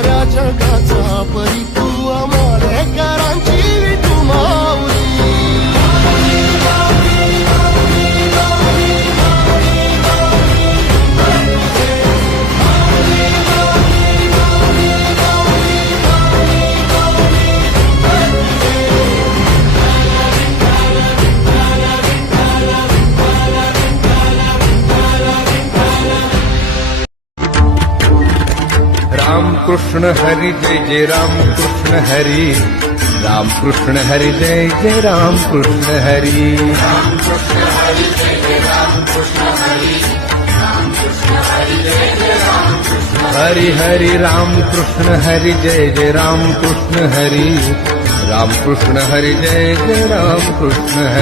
साऱ्या जगाचा परी तू आंबेडकरांची विठू माऊली. राम कृष्ण हरी जय जय राम कृष्ण हरी. राम कृष्ण हरी जय जय राम कृष्ण हरी. राम कृष्ण हरी जय जय राम कृष्ण हरी. राम कृष्ण हरी जय जय राम कृष्ण हरी. हरी राम कृष्ण हरी जय जय राम कृष्ण हरी. राम कृष्ण हरी जय जय राम कृष्ण हरी.